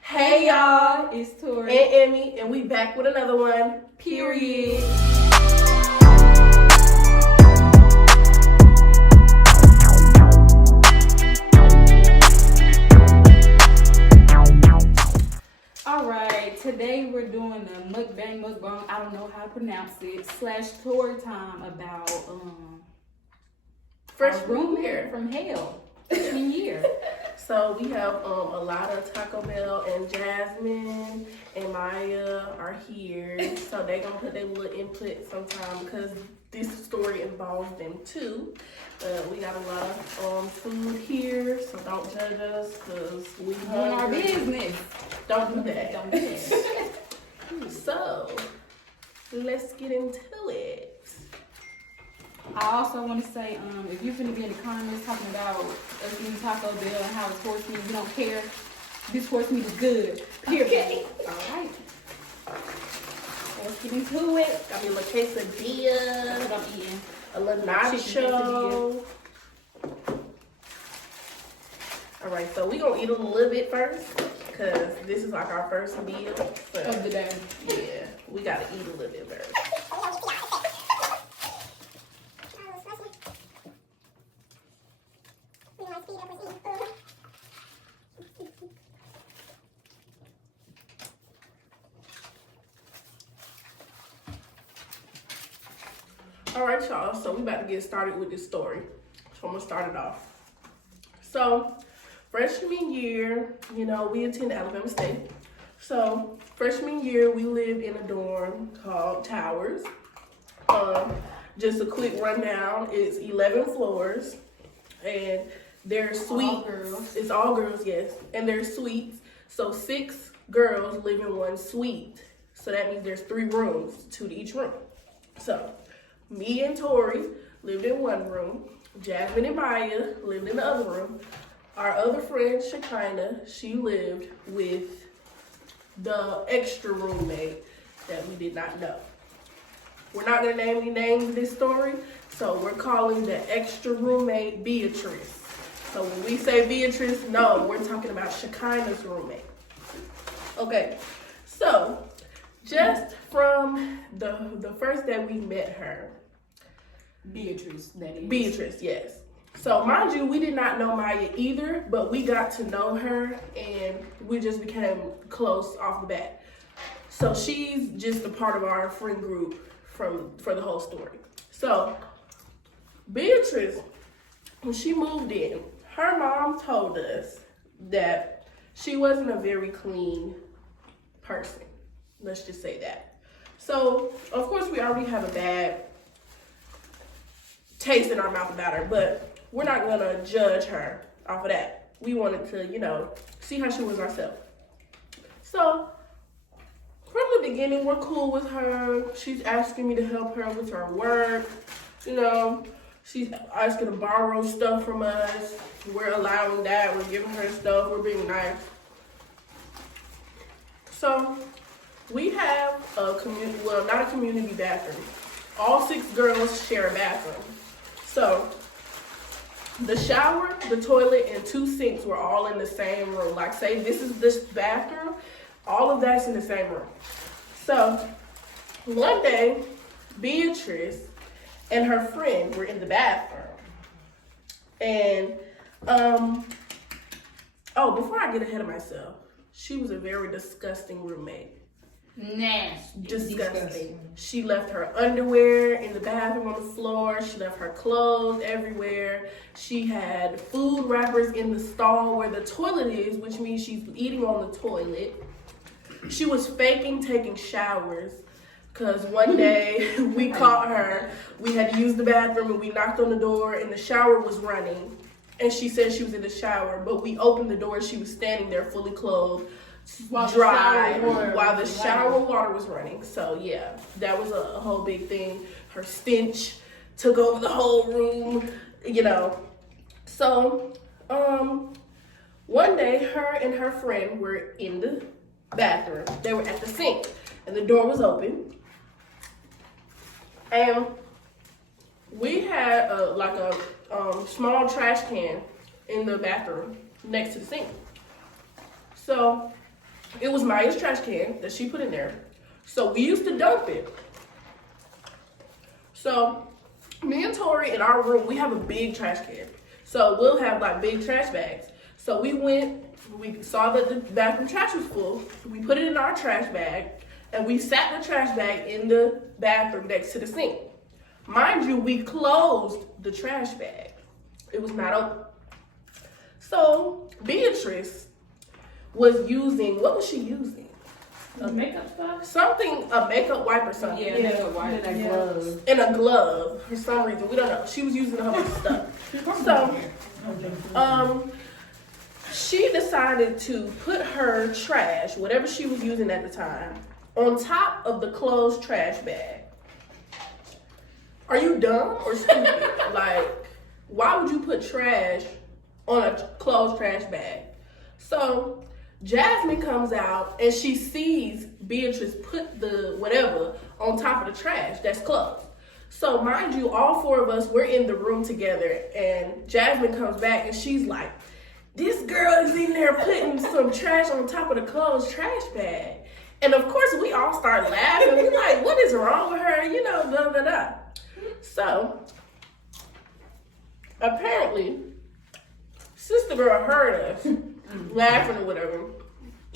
Hey y'all, it's Tori and Emmy, and we back with another one. Period. Alright, today we're doing the Mukbang, I don't know how to pronounce it, / story time about Freshman year from hell. Freshman year. So we have a lot of Taco Bell and Jasmine and Maya are here. So they gonna put their little input sometime because this story involves them too. We got a lot of food here, so don't judge us because we Doing our business. Don't do that. Don't do that. So let's get into it. I also want to say, if you're gonna be in the comments talking about us eating Taco Bell and how it's horse meat, we don't care. This horse meat is good. Period. Okay. All right. Let's get into it. Got me a little quesadilla. That's what I'm eating. A little Chicken nacho. All right, so we gonna eat a little bit first because this is like our first meal. So, Of the day. yeah, we gotta eat a little bit first. All right, y'all, so we about to get started with this story. So I'm gonna start it off. So freshman year, we attended Alabama State. So freshman year, we lived in a dorm called Towers. Just a quick rundown, it's 11 floors and there's suites. All girls. It's all girls, yes. And there's suites. So 6 girls live in one suite. So that means there's 3 rooms, 2 to each room. So me and Tori lived in one room. Jasmine and Maya lived in the other room. Our other friend, Shekinah, she lived with the extra roommate that we did not know. We're not gonna name any names in this story, so we're calling the extra roommate Beatrice. So when we say Beatrice, no, we're talking about Shekinah's roommate. Okay, so just from the first day we met her, Beatrice, that is. Beatrice, yes. So mind you, we did not know Maya either, but we got to know her and we just became close off the bat. So she's just a part of our friend group for the whole story. So Beatrice, when she moved in, her mom told us that she wasn't a very clean person. Let's just say that. So of course we already have a bad taste in our mouth about her, but we're not gonna judge her off of that. We wanted to, see how she was ourselves. So from the beginning, we're cool with her. She's asking me to help her with her work. She's asking to borrow stuff from us. We're allowing that. We're giving her stuff. We're being nice. So we have not a community bathroom. All 6 girls share a bathroom. So the shower, the toilet, and 2 sinks were all in the same room. Like say this is this bathroom, all of that's in the same room. So one day, Beatrice and her friend were in the bathroom. And before I get ahead of myself, she was a very disgusting roommate. Nasty. Disgusting. She left her underwear in the bathroom on the floor. She left her clothes everywhere. She had food wrappers in the stall where the toilet is, which means she's eating on the toilet. She was faking taking showers because one day we caught her. We had to use the bathroom and we knocked on the door and the shower was running. And she said she was in the shower, but we opened the door and she was standing there fully clothed, while the shower water was running. So yeah, that was a whole big thing. Her stench took over the whole room, So one day her and her friend were in the bathroom. They were at the sink and the door was open. And we had a small trash can in the bathroom next to the sink. So it was Maya's trash can that she put in there. So we used to dump it. So me and Tori in our room, we have a big trash can. So we'll have like big trash bags. So we saw that the bathroom trash was full. We put it in our trash bag and we sat the trash bag in the bathroom next to the sink. Mind you, we closed the trash bag. It was not open. So Beatrice was using, what was she using? Makeup stuff? Something, a makeup wipe or something. Yeah, makeup wipe. And a glove. In a glove, for some reason, we don't know. She was using a whole bunch of stuff. So, she decided to put her trash, whatever she was using at the time, on top of the closed trash bag. Are you dumb or stupid? Like, why would you put trash on a closed trash bag? So Jasmine comes out and she sees Beatrice put the whatever on top of the trash that's closed. So mind you, all four of us, we're in the room together and Jasmine comes back and she's like, this girl is in there putting some trash on top of the closed trash bag. And of course we all start laughing. We're like, what is wrong with her? You know, blah, blah, blah. So apparently, sister girl heard us laughing or whatever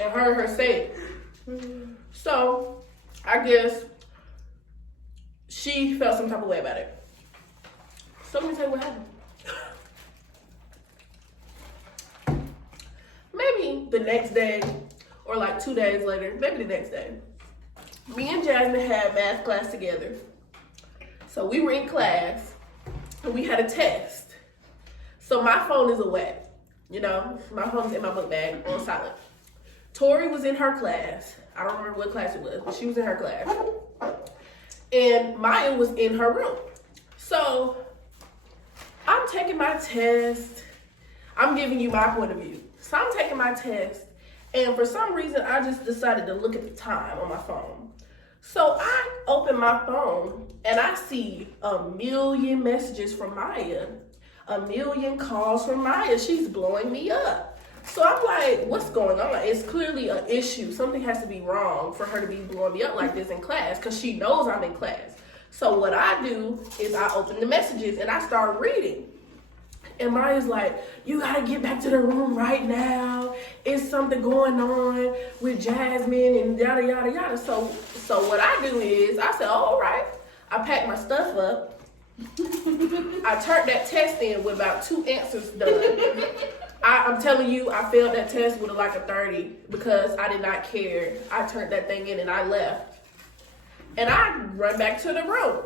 and heard her say it. So I guess she felt some type of way about it. So let me tell you what happened. Maybe the next day or like 2 days later, maybe the next day, me and Jasmine had math class together. So we were in class and we had a test. So my phone is away. You know, my phone's in my book bag on silent. Tori was in her class. I don't remember what class it was, but she was in her class. And Maya was in her room. So I'm taking my test. I'm giving you my point of view. So I'm taking my test. And for some reason, I just decided to look at the time on my phone. So I open my phone and I see 1 million messages from Maya. 1 million calls from Maya. She's blowing me up. So I'm like, what's going on? It's clearly an issue. Something has to be wrong for her to be blowing me up like this in class because she knows I'm in class. So what I do is I open the messages and I start reading. And Maya's like, you gotta get back to the room right now. It's something going on with Jasmine and yada, yada, yada. So what I do is I said, all right. I pack my stuff up. I turned that test in with about 2 answers done. I'm telling you, I failed that test with like a 30 because I did not care. I turned that thing in and I left. And I run back to the room.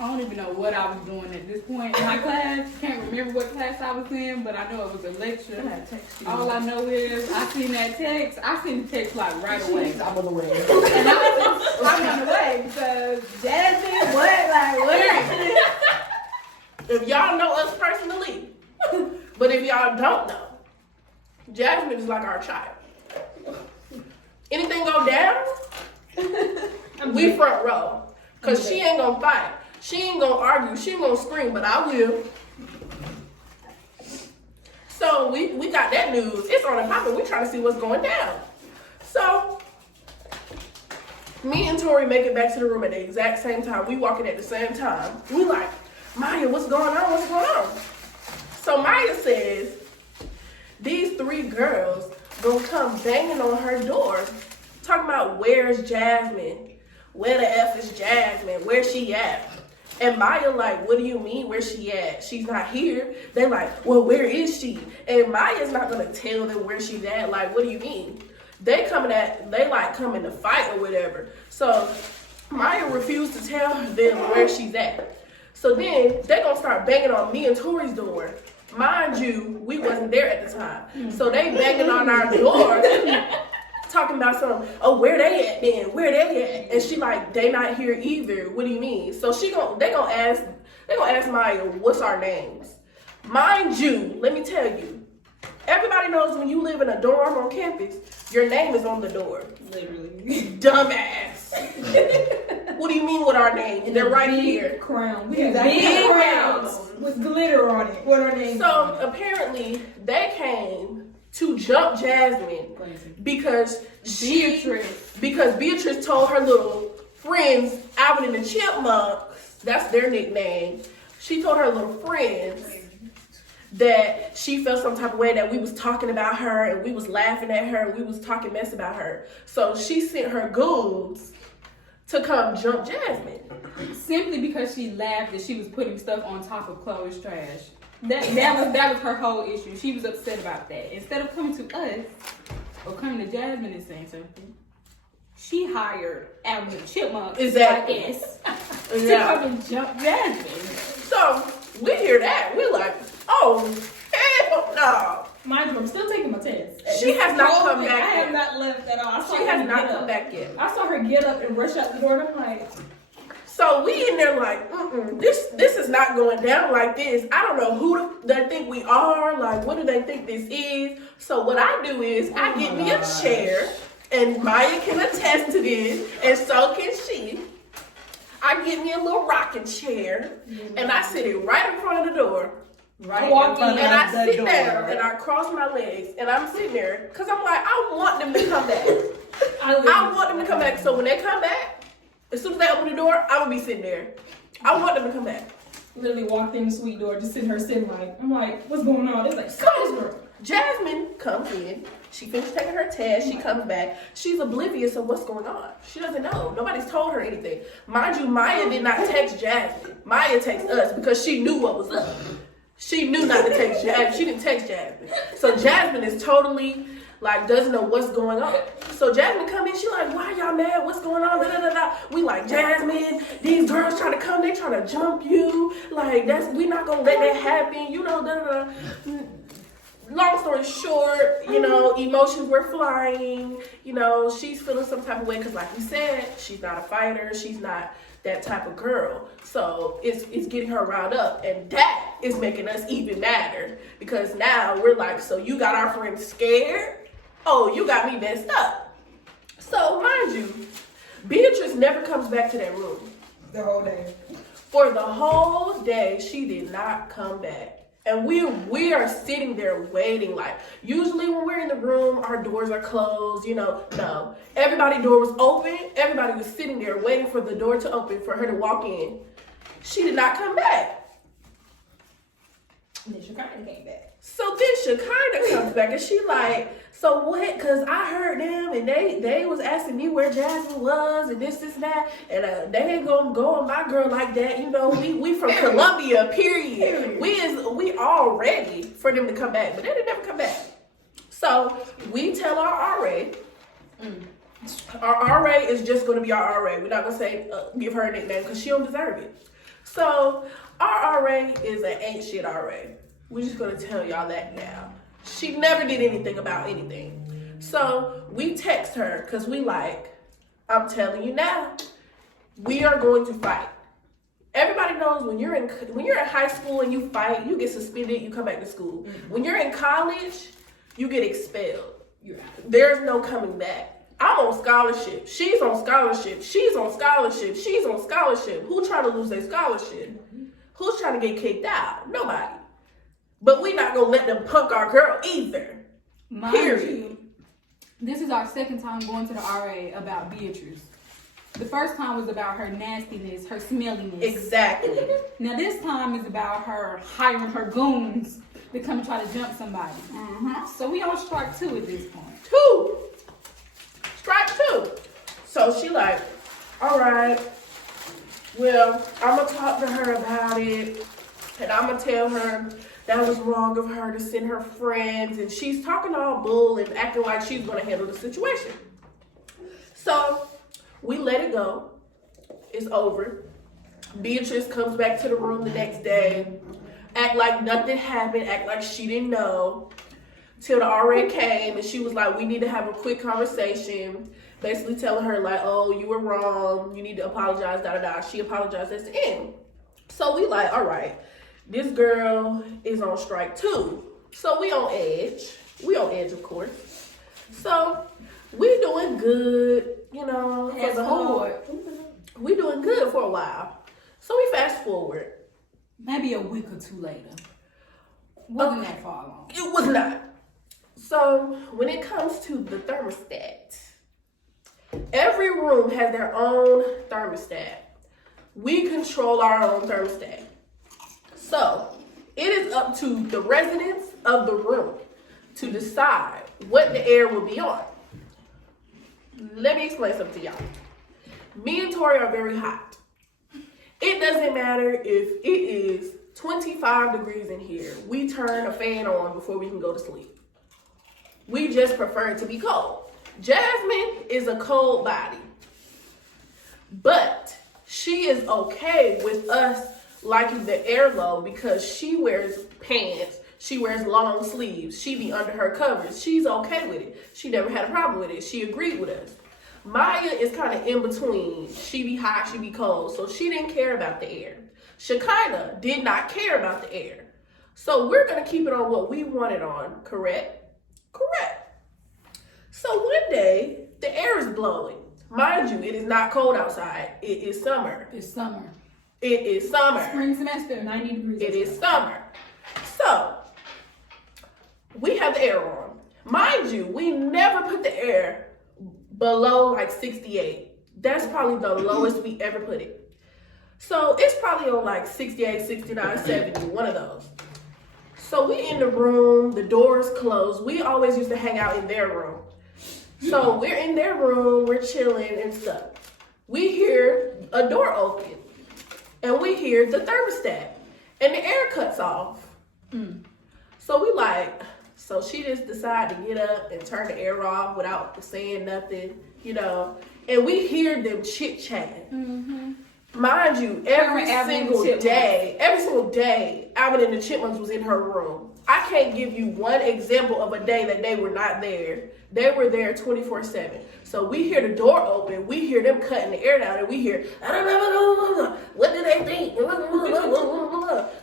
I don't even know what I was doing at this point in my class. Can't remember what class I was in, but I know it was a lecture. All I know is I seen that text. I seen the text like right away. I'm on the way. And I'm on the way because Jasmine, what? Like, what? If y'all know us personally, but if y'all don't know, Jasmine is like our child. Anything go down, we front row. Because she ain't gonna fight. She ain't gonna argue. She ain't gonna scream, but I will. So we got that news. It's on and popping. We trying to see what's going down. So me and Tori make it back to the room at the exact same time. We walk in at the same time. We like, Maya, what's going on? What's going on? So Maya says, these 3 girls gonna come banging on her door, talking about where's Jasmine? Where the F is Jasmine? Where's she at? And Maya like, what do you mean, where's she at? She's not here. They like, well, where is she? And Maya's not gonna tell them where she's at. Like, what do you mean? They like coming to fight or whatever. So Maya refused to tell them where she's at. So then they gonna start banging on me and Tori's door. Mind you, we wasn't there at the time. So they banging on our door. Talking about something, oh, where they at then? Where they at? And she like, they not here either. What do you mean? So they gonna ask Maya, what's our names? Mind you, let me tell you, everybody knows when you live in a dorm on campus, your name is on the door. Literally. Dumbass. What do you mean with our name? And they're right here. Crown. We have big crowns with glitter on it. What are names? So apparently they came to jump Jasmine because Beatrice told her little friends, Alvin and the Chipmunks, that's their nickname. She told her little friends that she felt some type of way, that we was talking about her and we was laughing at her and we was talking mess about her. So she sent her goons to come jump Jasmine. Simply because she laughed that she was putting stuff on top of Chloe's trash. That was her whole issue. She was upset about that. Instead of coming to us or coming to Jasmine and saying something, she hired Alvin the Chipmunk exactly. to come and jump Jasmine. So we hear that, we're like, oh hell no. Mind you, I'm still taking my test. She has not come back. I have not left at all. She has not come back yet. I saw her get up and rush out the door, and I'm like. So we in there like, this is not going down like this. I don't know who they think we are. Like, what do they think this is? So what I do is I get me a chair, and Maya can attest to this, and so can she. I get me a little rocking chair, and I sit it right in front of the door. Right. And I sit down, and I cross my legs, and I'm sitting there, because I'm like, I want them to come back. I want them to come back. So when they come back, as soon as they open the door, I'm going to be sitting there. I want them to come back. Literally walked in the suite door, just sitting like, I'm like, what's going on? It's like, so Jasmine comes in. She finished taking her test. She comes back. She's oblivious of what's going on. She doesn't know. Nobody's told her anything. Mind you, Maya did not text Jasmine. Maya texted us because she knew what was up. She knew not to text Jasmine. She didn't text Jasmine. So Jasmine is totally, like, doesn't know what's going on. So Jasmine come in, she like, why y'all mad? What's going on? Da, da, da, da. We like, Jasmine, these girls trying to come, they trying to jump you. Like, we not gonna let that happen. You know, da, da, da. Long story short, you know, emotions were flying. You know, she's feeling some type of way because, like we said, she's not a fighter. She's not that type of girl. So it's getting her riled up, and that is making us even madder because now we're like, so you got our friends scared? Oh, you got me messed up. So mind you, Beatrice never comes back to that room. The whole day. For the whole day, she did not come back. And we are sitting there waiting. Like, usually when we're in the room, our doors are closed, you know. No. Everybody's door was open. Everybody was sitting there waiting for the door to open for her to walk in. She did not come back. And then Shekinah came back. So then Shekinah comes back and she like, so what? Because I heard them and they was asking me where Jasmine was and this and that. And they ain't going to go on my girl like that. You know, we from Columbia, period. We all ready for them to come back. But they didn't never come back. So we tell our RA. Our RA is just going to be our RA. We're not going to say, give her a nickname because she don't deserve it. So our RA is an ain't shit RA. We're just going to tell y'all that now. She never did anything about anything. So we text her because we like, I'm telling you now, we are going to fight. Everybody knows when you're in high school and you fight, you get suspended, you come back to school. Mm-hmm. When you're in college, you get expelled. There's no coming back. I'm on scholarship. She's on scholarship. She's on scholarship. She's on scholarship. Who trying to lose their scholarship? Mm-hmm. Who's trying to get kicked out? Nobody. But we not gonna let them punk our girl either. Period. This is our second time going to the RA about Beatrice. The first time was about her nastiness, her smelliness. Exactly. Now this time is about her hiring her goons to come try to jump somebody. Mm-hmm. So we on strike 2 at this point. Strike 2. So she like, all right, well, I'm gonna talk to her about it, and I'm gonna tell her that was wrong of her to send her friends, and she's talking all bull and acting like she's gonna handle the situation. So we let it go. It's over. Beatrice comes back to the room the next day, act like nothing happened, act like she didn't know, till the RA came and she was like, we need to have a quick conversation, basically telling her like, oh, you were wrong, you need to apologize, da-da-da. She apologized at the end. So we like, all right, this girl is on strike 2. So we on edge. We on edge, of course. So we doing good, you know, for the whole. We doing good for a while. So we fast forward. Maybe a week or 2 later. Wasn't that far along. It was not. So when it comes to the thermostat, every room has their own thermostat. We control our own thermostat. So it is up to the residents of the room to decide what the air will be on. Let me explain something to y'all. Me and Tori are very hot. It doesn't matter if it is 25 degrees in here. We turn a fan on before we can go to sleep. We just prefer it to be cold. Jasmine is a cold body, but she is okay with us liking the air low because she wears pants, she wears long sleeves, she be under her covers. She's okay with it. She never had a problem with it. She agreed with us. Maya is kind of in between. She be hot, she be cold, so she didn't care about the air. Shekinah did not care about the air. So we're gonna keep it on what we want it on, correct? Correct. So one day, the air is blowing. Mind you, it is not cold outside. It is summer. It's summer. It is summer. Spring semester. 90 degrees. It is summer. So, we have the air on. Mind you, we never put the air below like 68. That's probably the lowest we ever put it. So, it's probably on like 68, 69, 70, one of those. So, we in the room, the door's closed. We always used to hang out in their room. So, we're in their room, we're chilling and stuff. We hear a door open. And we hear the thermostat. And the air cuts off. So we like, so she just decided to get up and turn the air off without saying nothing, you know. And we hear them chit-chatting. Mind you, every single day, Alvin and the Chipmunks was in her room. I can't give you one example of a day that they were not there. They were there 24/7. So we hear the door open, we hear them cutting the air down, and we hear, what do they think?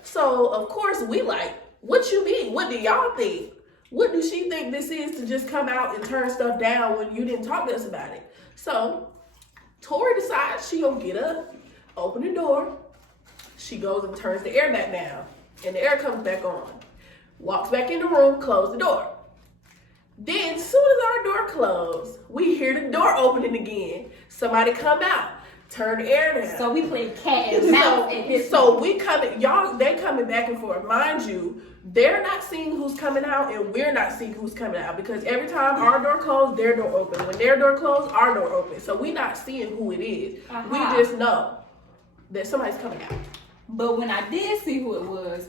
So of course we like, what you mean? What do y'all think? What do she think this is to just come out and turn stuff down when you didn't talk to us about it? So Tori decides she gonna get up, open the door. She goes and turns the air back down, and the air comes back on. Walks back in the room, close the door. Then, as soon as our door closed, we hear the door opening again. Somebody come out, turn the air down. So we play cat and mouse. So we coming, y'all, they coming back and forth. Mind you, they're not seeing who's coming out, and we're not seeing who's coming out because every time our door closed, their door open. When their door closed, our door open. So we not seeing who it is. We just know that somebody's coming out. But when I did see who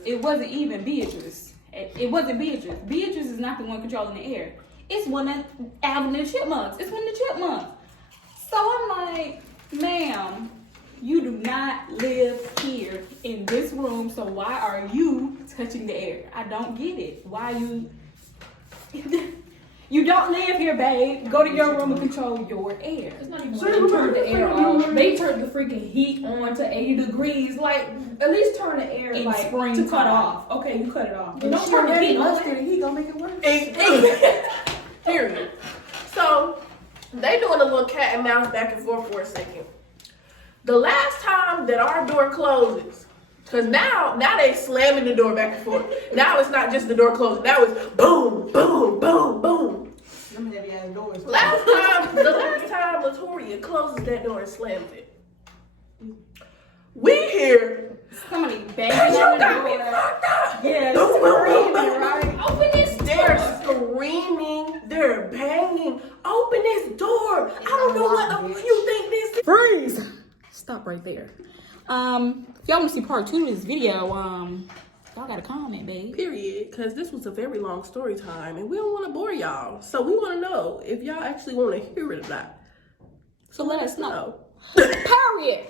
it wasn't even Beatrice. It wasn't Beatrice. Beatrice is not the one controlling the air. It's one of Alvin and the Chipmunks. It's one of the Chipmunks. So I'm like, ma'am, you do not live here in this room, so why are you touching the air? I don't get it. Why you... You don't live here, babe. Go to your room and control your air. It's not even like they turned the air off. They turned the freaking heat on to 80 degrees. Like, at least turn the air In like spring to time. cut off. Okay, you cut it off. But Don't don't turn the heat on. He gonna make it worse. Period. So they doing a little cat and mouse back and forth for a second. The last time that our door closes, because now they slamming the door back and forth. Now it's not just the door closing. Now it's boom, boom, boom, boom. Them heavy ass doors. The last time Latoria closes that door and slams it, we hear, Somebody banging you on the got me door. fucked up. Yeah, Boom, boom, boom, screaming, boom, right? boom. Open this door. They're screaming. They're banging. Open this door. I don't know what you think this is. Freeze! Stop right there. If y'all want to see part 2 of this video, y'all got a comment, babe. Period. Because this was a very long story time, and we don't want to bore y'all. So we want to know if y'all actually want to hear it or not. So let us know. Period.